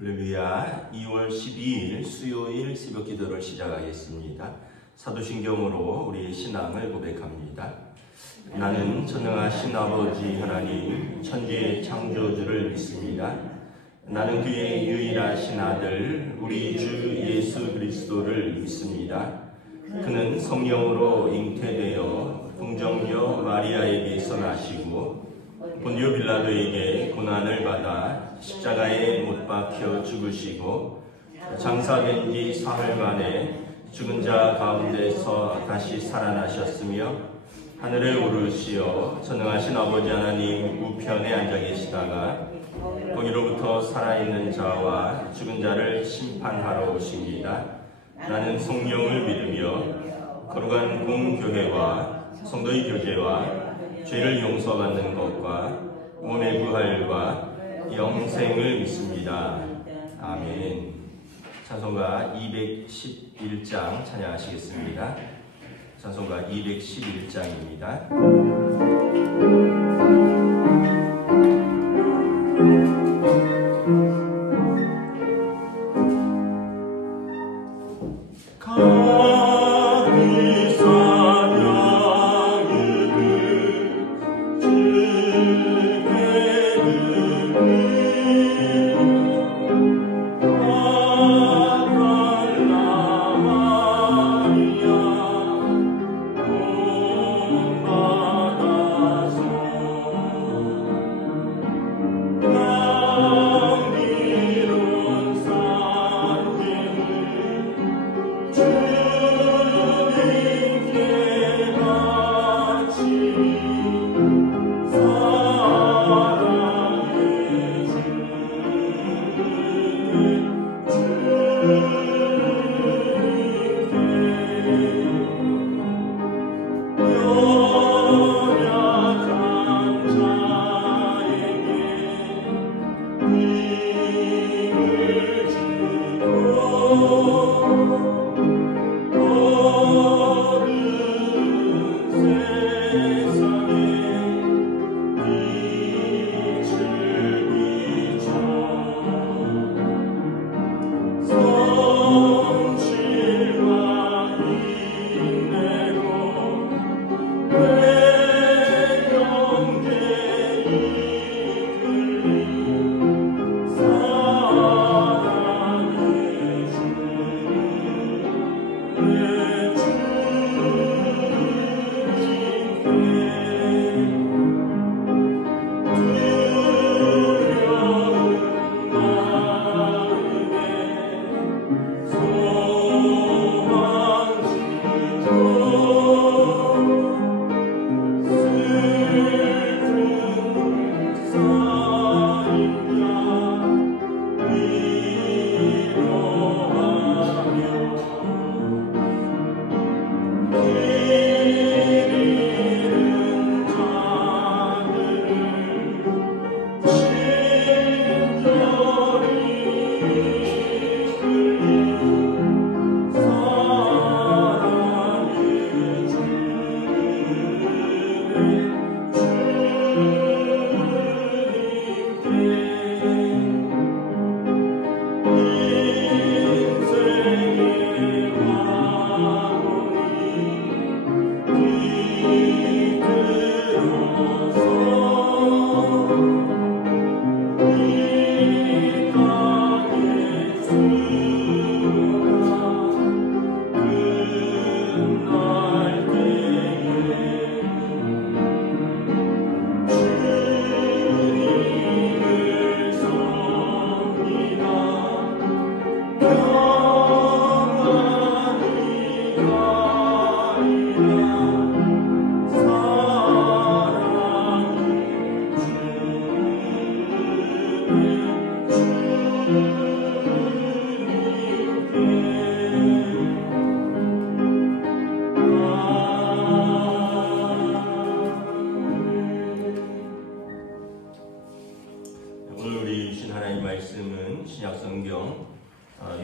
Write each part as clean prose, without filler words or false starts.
할렐루야. 2월 12일 수요일 새벽 기도를 시작하겠습니다. 사도신경으로 우리 신앙을 고백합니다. 나는 전능하신 아버지 하나님 천지의 창조주를 믿습니다. 나는 그의 유일하신 아들 우리 주 예수 그리스도를 믿습니다. 그는 성령으로 잉태되어 풍정녀 마리아에게서 나시고 본디오 빌라도에게 고난을 받아 십자가에 못 박혀 죽으시고 장사된 지 사흘 만에 죽은 자 가운데서 다시 살아나셨으며 하늘에 오르시어 전능하신 아버지 하나님 우편에 앉아 계시다가 거기로부터 살아있는 자와 죽은 자를 심판하러 오십니다. 나는 성령을 믿으며 거룩한 공교회와 성도의 교제와 죄를 용서받는 것과 몸의 부활과 영생을 믿습니다. 아멘. 찬송가 211장 찬양하시겠습니다. 찬송가 211장입니다.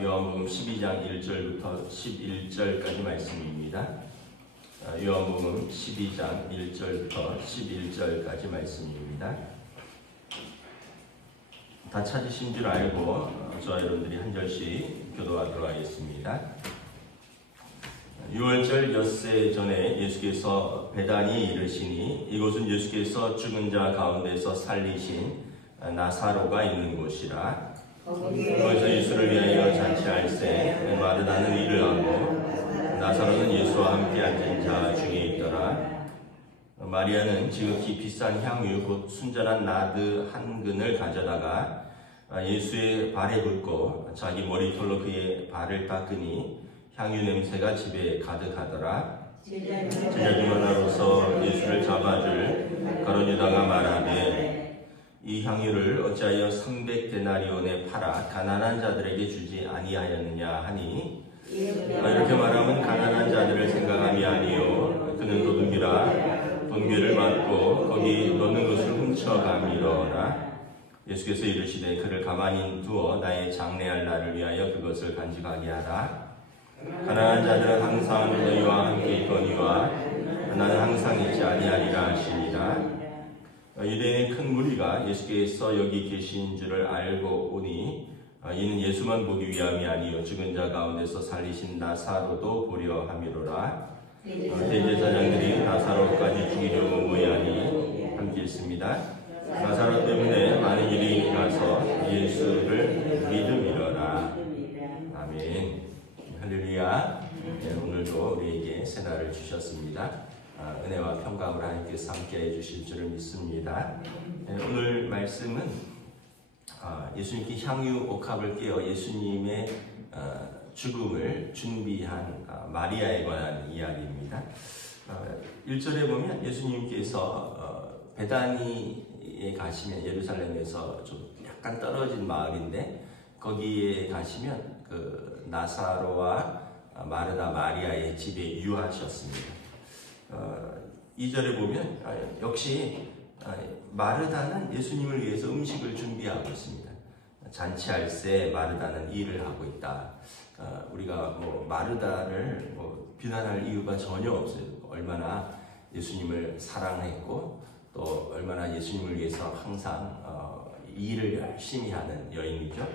요한복음 12장 1절부터 11절까지 말씀입니다. 요한복음 12장 1절부터 11절까지 말씀입니다. 다 찾으신 줄 알고 저와 여러분들이 한 절씩 교도하도록 하겠습니다. 6월절 엿새 전에 예수께서 베다니에 이르시니 이곳은 예수께서 죽은 자 가운데서 살리신 나사로가 있는 곳이라. 거기서 예수를 위하여 잔치할새 마르다는 일을 하고 나사로는 예수와 함께 앉은 자 중에 있더라. 마리아는 지극히 비싼 향유 곧 순전한 나드 한 근을 가져다가 예수의 발에 붓고 자기 머리털로 그의 발을 닦으니 향유 냄새가 집에 가득하더라. 제자 중 하나로서 예수를 잡아줄 가룟 유다가 말하되 이 향유를 어찌하여 300데나리온에 팔아 가난한 자들에게 주지 아니하였느냐 하니, 이렇게 말하면 가난한 자들을 생각함이 아니요 그는 도둑이라 번개를 맞고 거기 넣는 것을 훔쳐가미러라. 예수께서 이르시되 그를 가만히 두어 나의 장래할 날을 위하여 그것을 간직하게 하라. 가난한 자들은 항상 너희와 함께 있거니와 나는 항상 있지 아니하리라 하시니라. 유대인의 큰 무리가 예수께서 여기 계신 줄을 알고 오니 이는 예수만 보기 위함이 아니요 죽은 자 가운데서 살리신 나사로도 보려 함이로라. 대제사장들이 나사로까지 죽이려고 모이하니 함께 있습니다. 나사로 때문에 많은 일이 가서 예수를 믿음이로라. 아멘. 할렐루야. 오늘도 우리에게 새날을 주셨습니다. 은혜와 평강으로 하나님께서 함께해 주실 줄을 믿습니다. 오늘 말씀은 예수님께 향유 옥합을 깨어 예수님의 죽음을 준비한 마리아에 관한 이야기입니다. 1절에 보면 예수님께서 베다니에 가시면 예루살렘에서 좀 약간 떨어진 마을인데 거기에 가시면 그 나사로와 마르다 마리아의 집에 유하셨습니다. 2절에 보면 역시 마르다는 예수님을 위해서 음식을 준비하고 있습니다. 잔치할새 마르다는 일을 하고 있다. 우리가 마르다를 비난할 이유가 전혀 없어요. 얼마나 예수님을 사랑했고 또 얼마나 예수님을 위해서 항상 일을 열심히 하는 여인이죠.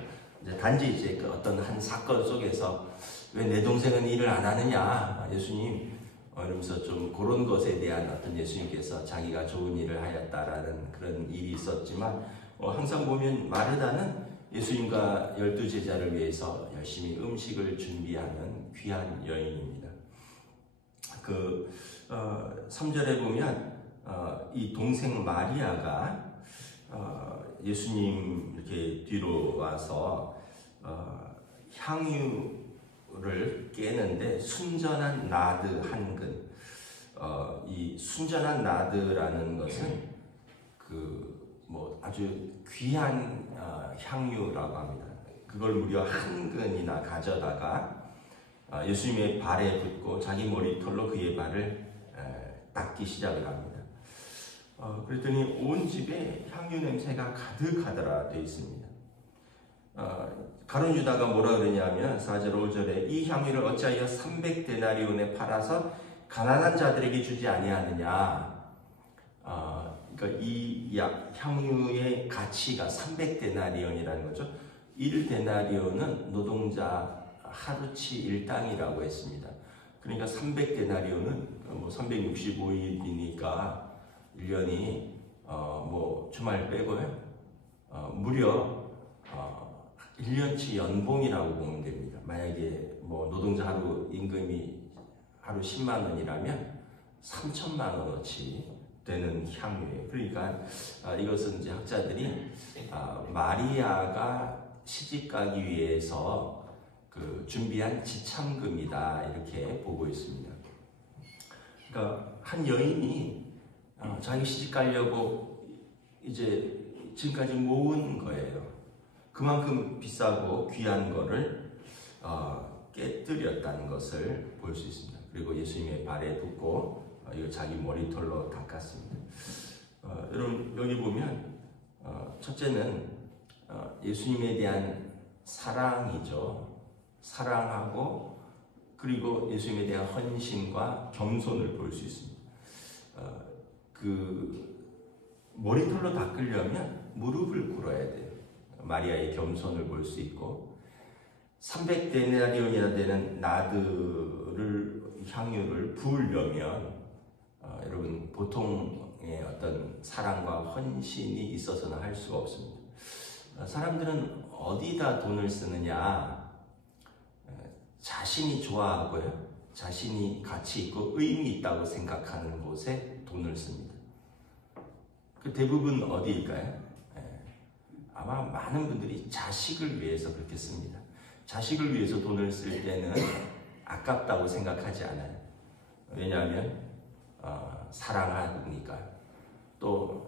단지 이제 그 어떤 한 사건 속에서 왜 내 동생은 일을 안 하느냐, 예수님 이러면서 좀 그런 것에 대한 어떤 예수님께서 자기가 좋은 일을 하였다라는 그런 일이 있었지만 항상 보면 마르다는 예수님과 12제자를 위해서 열심히 음식을 준비하는 귀한 여인입니다. 3절에 보면 이 동생 마리아가 예수님 이렇게 뒤로 와서 향유를 깨는데 순전한 나드 한 근. 이 순전한 나드라는 것은 아주 귀한 향유라고 합니다. 그걸 무려 한 근이나 가져다가 예수님의 발에 붓고 자기 머리털로 그의 발을 닦기 시작을 합니다. 그랬더니 온 집에 향유 냄새가 가득하더라 되어 있습니다. 가룟 유다가 뭐라 그러냐면 4절 5절에 이 향유를 어찌하여 300데나리온에 팔아서 가난한 자들에게 주지 아니하느냐. 그러니까 이 향유의 가치가 300데나리온이라는 거죠. 1데나리온은 노동자 하루치 일당이라고 했습니다. 그러니까 300데나리온은 365일이니까 1년이 주말 빼고요. 무려 1년치 연봉이라고 보면 됩니다. 만약에 노동자 하루 임금이 하루 10만 원이라면 3천만 원어치 되는 향유예요. 그러니까 이것은 이제 학자들이 마리아가 시집가기 위해서 준비한 지참금이다 이렇게 보고 있습니다. 그러니까 한 여인이 자기 시집가려고 이제 지금까지 모은 거예요. 그만큼 비싸고 귀한 거를 깨뜨렸다는 것을 볼 수 있습니다. 그리고 예수님의 발에 붓고 이거 자기 머리털로 닦았습니다. 여러분 여기 보면 첫째는 예수님에 대한 사랑이죠. 사랑하고 그리고 예수님에 대한 헌신과 겸손을 볼 수 있습니다. 머리털로 닦으려면 무릎을 꿇어야 돼요. 마리아의 겸손을 볼 수 있고 300데나리온이나 되는 나드를 향유를 부으려면 여러분 보통의 어떤 사랑과 헌신이 있어서는 할 수가 없습니다. 사람들은 어디다 돈을 쓰느냐? 자신이 좋아하고요, 자신이 가치 있고 의미 있다고 생각하는 곳에 돈을 씁니다. 그 대부분 어디일까요? 아마 많은 분들이 자식을 위해서 그렇게 씁니다. 자식을 위해서 돈을 쓸 때는 아깝다고 생각하지 않아요. 왜냐하면 사랑하니까. 또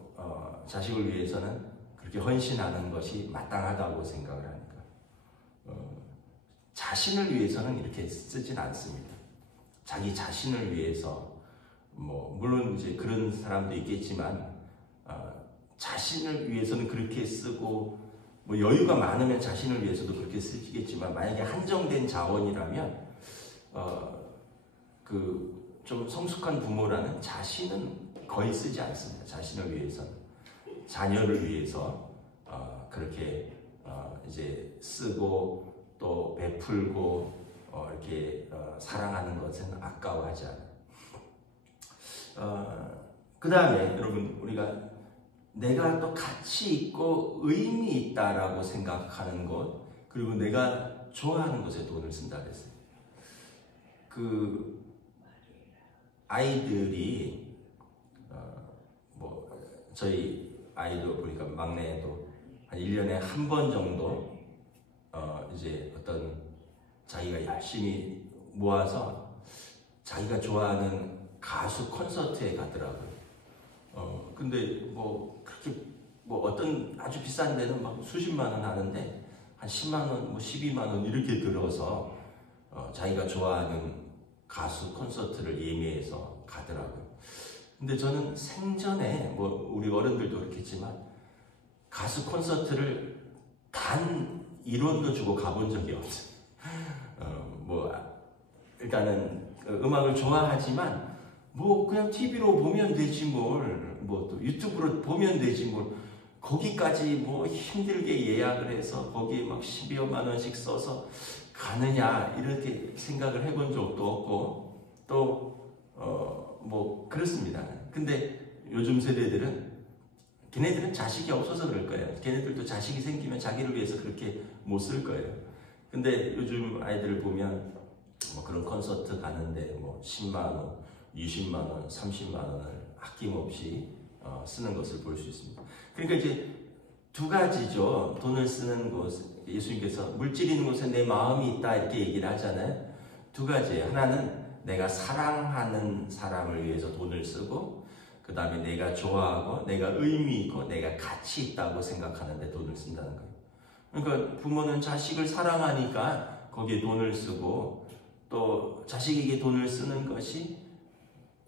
자식을 위해서는 그렇게 헌신하는 것이 마땅하다고 생각을 하니까. 자신을 위해서는 이렇게 쓰진 않습니다. 자기 자신을 위해서, 물론 이제 그런 사람도 있겠지만, 자신을 위해서는 그렇게 쓰고, 여유가 많으면 자신을 위해서도 그렇게 쓰겠지만, 만약에 한정된 자원이라면, 좀 성숙한 부모라는 자신은 거의 쓰지 않습니다. 자신을 위해서는. 자녀를 위해서, 그렇게, 이제 쓰고, 또 베풀고, 이렇게, 사랑하는 것은 아까워하지 않아요. 그 다음에, 여러분, 우리가 내가 또 가치 있고 의미 있다라고 생각하는 것, 그리고 내가 좋아하는 것에 돈을 쓴다 그랬어요. 아이들이 저희 아이도 보니까 막내도 한 1년에 한 번 정도 이제 어떤 자기가 열심히 모아서 자기가 좋아하는 가수 콘서트에 가더라고요. 근데 그렇게 어떤 아주 비싼 데는 막 수십만 원 하는데 한 10만 원, 12만 원 이렇게 들어서 자기가 좋아하는 가수 콘서트를 예매해서 가더라고요. 근데 저는 생전에 우리 어른들도 그렇겠지만 가수 콘서트를 단 1원도 주고 가본 적이 없어요. 일단은 음악을 좋아하지만 그냥 TV로 보면 되지 또 유튜브로 보면 되지 거기까지 힘들게 예약을 해서 거기에 막 12여만 원씩 써서 가느냐 이렇게 생각을 해본 적도 없고 또 그렇습니다. 근데 요즘 세대들은 걔네들은 자식이 없어서 그럴 거예요. 걔네들도 자식이 생기면 자기를 위해서 그렇게 못 쓸 거예요. 근데 요즘 아이들을 보면 그런 콘서트 가는데 10만 원, 20만 원, 30만 원을 아낌없이 쓰는 것을 볼 수 있습니다. 그러니까 이제 두 가지죠. 돈을 쓰는 곳, 예수님께서 물질 있는 곳에 내 마음이 있다 이렇게 얘기를 하잖아요. 두 가지예요. 하나는 내가 사랑하는 사람을 위해서 돈을 쓰고, 그 다음에 내가 좋아하고 내가 의미 있고 내가 가치 있다고 생각하는데 돈을 쓴다는 거예요. 그러니까 부모는 자식을 사랑하니까 거기에 돈을 쓰고, 또 자식에게 돈을 쓰는 것이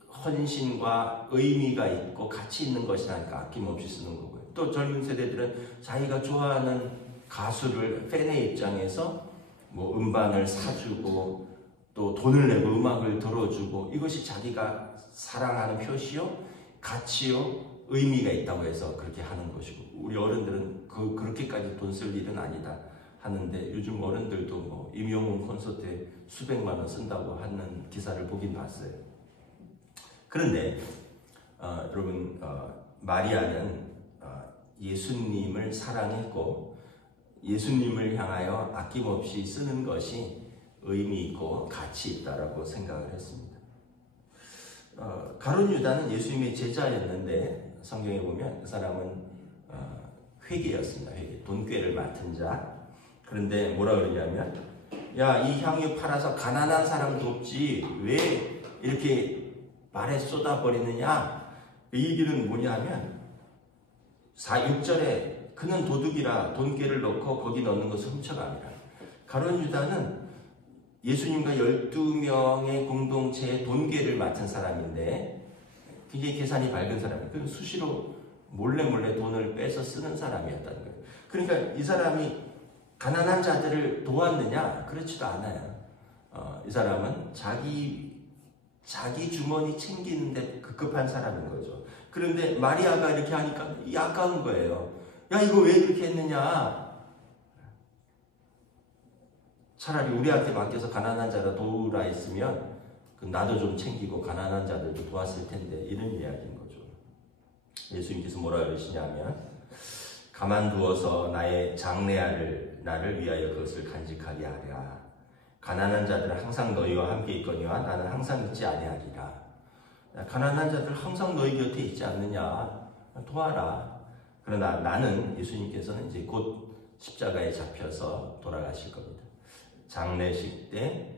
헌신과 의미가 있고 가치 있는 것이라니까 아낌없이 쓰는 거고요. 또 젊은 세대들은 자기가 좋아하는 가수를 팬의 입장에서 음반을 사주고 또 돈을 내고 음악을 들어주고, 이것이 자기가 사랑하는 표시요, 가치요, 의미가 있다고 해서 그렇게 하는 것이고, 우리 어른들은 그렇게까지 돈 쓸 일은 아니다 하는데, 요즘 어른들도 임영웅 콘서트에 수백만 원 쓴다고 하는 기사를 보긴 봤어요. 그런데 여러분, 마리아는 예수님을 사랑했고 예수님을 향하여 아낌없이 쓰는 것이 의미 있고 가치 있다라고 생각을 했습니다. 가룟 유다는 예수님의 제자였는데 성경에 보면 그 사람은 회계였습니다. 회계, 돈꾀를 맡은 자. 그런데 뭐라 그러냐면, 야, 이 향유 팔아서 가난한 사람 돕지 왜 이렇게 말에 쏟아버리느냐. 이 얘기는 뭐냐면 6절에 그는 도둑이라 돈꾀를 넣고 거기 넣는 것을 훔쳐갑니다. 가룟 유다는 예수님과 12명의 공동체의 돈궤를 맡은 사람인데 굉장히 계산이 밝은 사람이에요. 그럼 수시로 몰래 돈을 빼서 쓰는 사람이었다는 거예요. 그러니까 이 사람이 가난한 자들을 도왔느냐? 그렇지도 않아요. 이 사람은 자기 주머니 챙기는데 급급한 사람인 거죠. 그런데 마리아가 이렇게 하니까 아까운 거예요. 야, 이거 왜 그렇게 했느냐? 차라리 우리한테 맡겨서 가난한 자를 도우라 했으면 나도 좀 챙기고 가난한 자들도 도왔을 텐데, 이런 이야기인 거죠. 예수님께서 뭐라 그러시냐면, 가만두어서 나의 장래아를 나를 위하여 그것을 간직하게 하랴. 가난한 자들은 항상 너희와 함께 있거니와 나는 항상 있지 아니하리라. 가난한 자들 항상 너희 곁에 있지 않느냐, 도와라. 그러나 나는, 예수님께서는 이제 곧 십자가에 잡혀서 돌아가실 겁니다. 장례식 때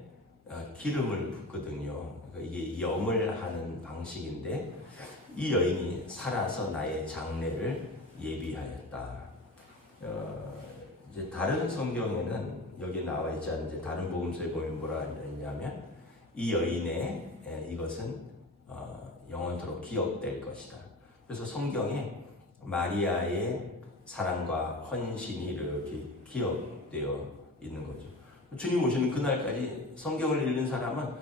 기름을 붓거든요. 이게 염을 하는 방식인데, 이 여인이 살아서 나의 장례를 예비하였다. 이제 다른 성경에는 여기 나와 있지 않은데, 다른 복음서에 보면 뭐라 하냐면, 이 여인의 이것은 영원토록 기억될 것이다. 그래서 성경에 마리아의 사랑과 헌신이 이렇게 기억되어 있는 거죠. 주님 오시는 그날까지 성경을 읽는 사람은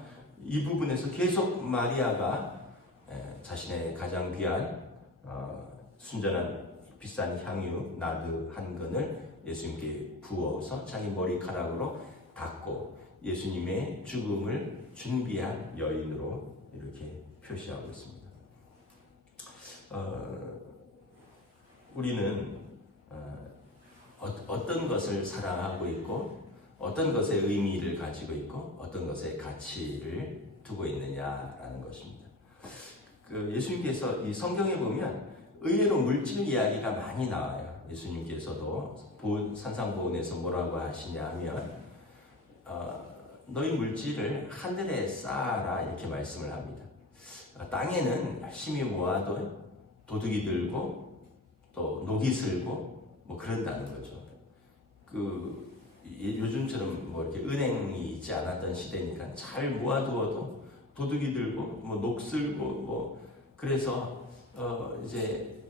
이 부분에서 계속 마리아가 자신의 가장 귀한 순전한 비싼 향유 나드 한 근을 예수님께 부어서 자기 머리카락으로 닦고 예수님의 죽음을 준비한 여인으로 이렇게 표시하고 있습니다. 우리는 어떤 것을 사랑하고 있고, 어떤 것의 의미를 가지고 있고, 어떤 것의 가치를 두고 있느냐라는 것입니다. 예수님께서 이 성경에 보면 의외로 물질 이야기가 많이 나와요. 예수님께서도 산상보훈에서 뭐라고 하시냐면, 너희 물질을 하늘에 쌓아라, 이렇게 말씀을 합니다. 땅에는 열심히 모아도 도둑이 들고 또 녹이 슬고 뭐 그런다는 거죠. 요즘처럼 뭐 이렇게 은행이 있지 않았던 시대니까 잘 모아두어도 도둑이 들고 뭐 녹 슬고 뭐, 그래서 이제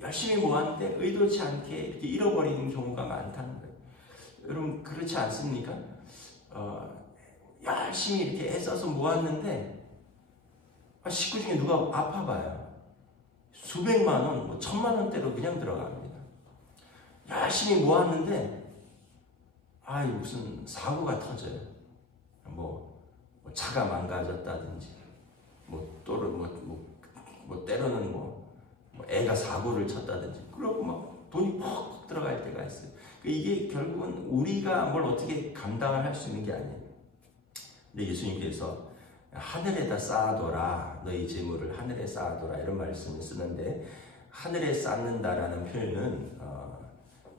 열심히 모았는데 의도치 않게 이렇게 잃어버리는 경우가 많다는 거예요. 여러분 그렇지 않습니까? 열심히 이렇게 애써서 모았는데 식구 중에 누가 아파봐요. 수백만 원, 뭐 천만 원대로 그냥 들어갑니다. 열심히 모았는데 무슨 사고가 터져요. 뭐 차가 망가졌다든지, 때로는 애가 사고를 쳤다든지, 그러고 막 돈이 퍽 들어갈 때가 있어요. 이게 결국은 우리가 뭘 어떻게 감당을 할 수 있는 게 아니에요. 근데 예수님께서 하늘에다 쌓아둬라, 너희 재물을 하늘에 쌓아둬라, 이런 말씀을 쓰는데, 하늘에 쌓는다라는 표현은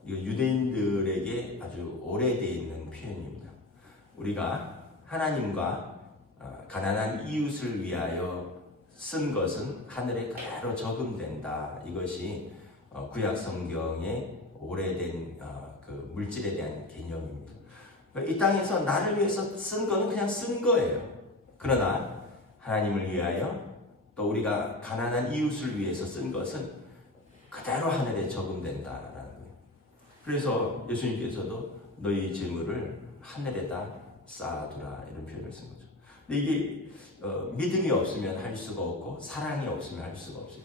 이거 유대인들에게 아주 오래되어 있는 표현입니다. 우리가 하나님과 가난한 이웃을 위하여 쓴 것은 하늘에 그대로 적용된다. 이것이 구약 성경의 오래된 그 물질에 대한 개념입니다. 이 땅에서 나를 위해서 쓴 거는 그냥 쓴 거예요. 그러나 하나님을 위하여, 또 우리가 가난한 이웃을 위해서 쓴 것은 그대로 하늘에 적용된다라는 거예요. 그래서 예수님께서도 너희 재물을 하늘에다 쌓아두라, 이런 표현을 쓴 거죠. 근데 이게 믿음이 없으면 할 수가 없고, 사랑이 없으면 할 수가 없어요.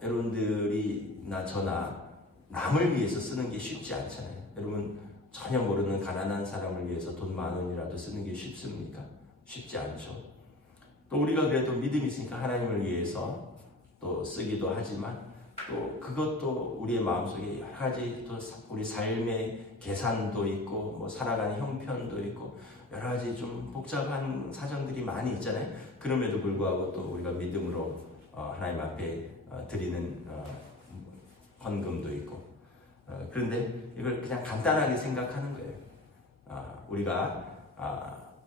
여러분들이나 저나 남을 위해서 쓰는 게 쉽지 않잖아요. 여러분 전혀 모르는 가난한 사람을 위해서 돈 10,000원이라도 쓰는 게 쉽습니까? 쉽지 않죠. 또 우리가 그래도 믿음이 있으니까 하나님을 위해서 또 쓰기도 하지만, 또 그것도 우리의 마음속에 여러 가지 또 우리 삶의 계산도 있고, 뭐 살아가는 형편도 있고, 여러 가지 좀 복잡한 사정들이 많이 있잖아요. 그럼에도 불구하고 또 우리가 믿음으로 하나님 앞에 드리는 헌금도 있고, 그런데 이걸 그냥 간단하게 생각하는 거예요. 우리가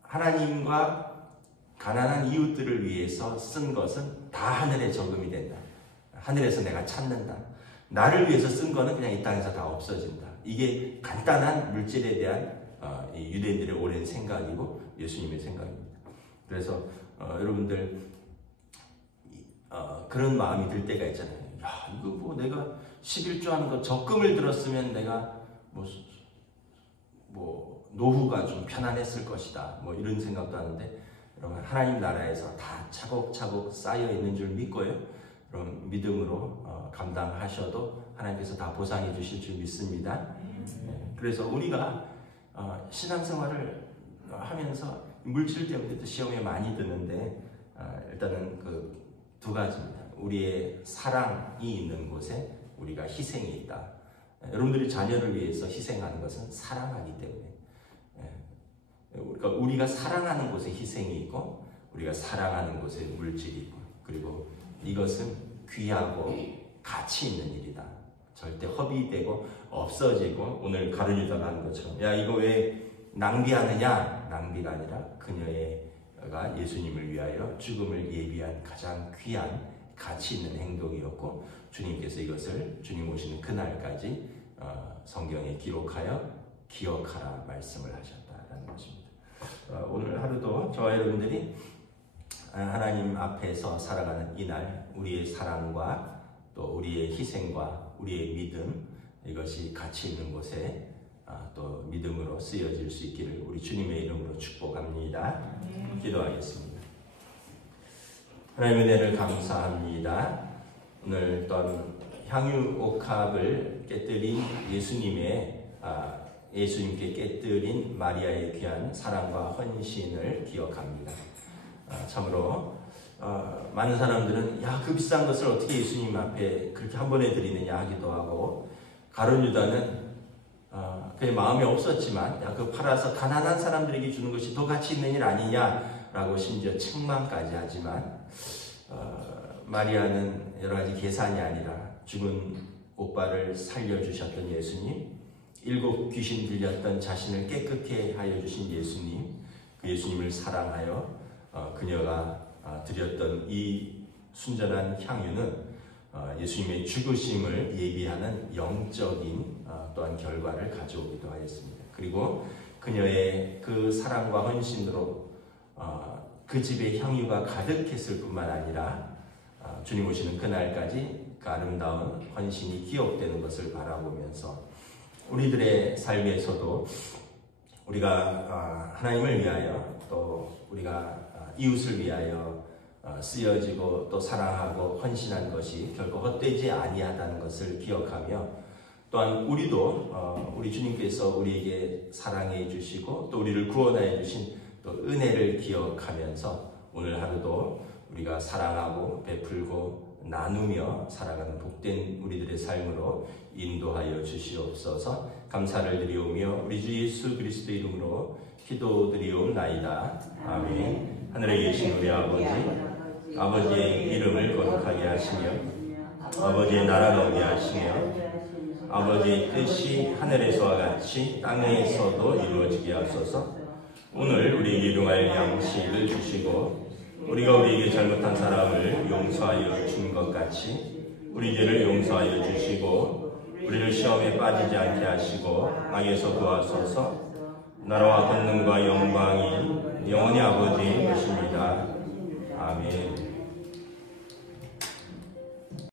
하나님과 가난한 이웃들을 위해서 쓴 것은 다 하늘에 적음이 된다. 하늘에서 내가 찾는다. 나를 위해서 쓴 거는 그냥 이 땅에서 다 없어진다. 이게 간단한 물질에 대한 이 유대인들의 오랜 생각이고 예수님의 생각입니다. 그래서 여러분들 그런 마음이 들 때가 있잖아요. 야, 이거 뭐 내가 11조 하는 거 적금을 들었으면 내가 뭐 노후가 좀 편안했을 것이다. 뭐 이런 생각도 하는데, 여러분 하나님 나라에서 다 차곡차곡 쌓여 있는 줄 믿고요. 그럼 믿음으로 감당하셔도 하나님께서 다 보상해 주실 줄 믿습니다. 그래서 우리가 신앙생활을 하면서 물질 때문에도 시험에 많이 드는데 일단은 그 두 가지입니다. 우리의 사랑이 있는 곳에 우리가 희생이 있다. 여러분들이 자녀를 위해서 희생하는 것은 사랑하기 때문에. 그러니까 우리가 사랑하는 곳에 희생이 있고 우리가 사랑하는 곳에 물질이 있고, 그리고 이것은 귀하고 가치 있는 일이다. 절대 허비되고 없어지고, 오늘 가룟유다가 하는 것처럼 야 이거 왜 낭비하느냐, 낭비가 아니라 그녀가 예수님을 위하여 죽음을 예비한 가장 귀한 가치 있는 행동이었고, 주님께서 이것을 주님 오시는 그날까지 성경에 기록하여 기억하라 말씀을 하셨다라는 것입니다. 오늘 하루도 저와 여러분들이 하나님 앞에서 살아가는 이날, 우리의 사랑과 또 우리의 희생과 우리의 믿음, 이것이 가치 있는 곳에 또 믿음으로 쓰여질 수 있기를 우리 주님의 이름으로 축복합니다. 기도하겠습니다. 하나님의 은혜를 감사합니다. 오늘 또한 향유옥합을 깨뜨린 예수님께 깨뜨린 마리아의 귀한 사랑과 헌신을 기억합니다. 참으로 많은 사람들은 야, 그 비싼 것을 어떻게 예수님 앞에 그렇게 한 번에 드리느냐 하기도 하고, 가룟유다는 그의 마음이 없었지만 야, 그 팔아서 가난한 사람들에게 주는 것이 더 가치 있는 일 아니냐라고 심지어 책망까지 하지만, 마리아는 여러 가지 계산이 아니라 죽은 오빠를 살려주셨던 예수님, 7 귀신 들렸던 자신을 깨끗게 하여 주신 예수님, 그 예수님을 사랑하여 그녀가 드렸던 이 순전한 향유는 예수님의 죽으심을 예비하는 영적인 또한 결과를 가져오기도 하였습니다. 그리고 그녀의 그 사랑과 헌신으로 그 집에 향유가 가득했을 뿐만 아니라 주님 오시는 그날까지 그 아름다운 헌신이 기억되는 것을 바라보면서 우리들의 삶에서도 우리가 하나님을 위하여 또 우리가 이웃을 위하여 쓰여지고 또 사랑하고 헌신한 것이 결코 헛되지 아니하다는 것을 기억하며, 또한 우리도 우리 주님께서 우리에게 사랑해 주시고 또 우리를 구원하여 주신 또 은혜를 기억하면서 오늘 하루도 우리가 사랑하고 베풀고 나누며 살아가는 복된 우리들의 삶으로 인도하여 주시옵소서. 감사를 드리오며 우리 주 예수 그리스도 이름으로 기도드리옵나이다. 아멘. 하늘에 계신 우리 아버지의 이름을 거룩하게 하시며 아버지의 나라가 오게 하시며 아버지의 뜻이 하늘에서와 같이 땅에서도 이루어지게 하소서. 오늘 우리에게 일용할 양식을 주시고 우리가 우리에게 잘못한 사람을 용서하여 준 것 같이 우리 죄를 용서하여 주시고 우리를 시험에 빠지지 않게 하시고 악에서 구하소서. 나라와 권능과 영광이 영원히 아버지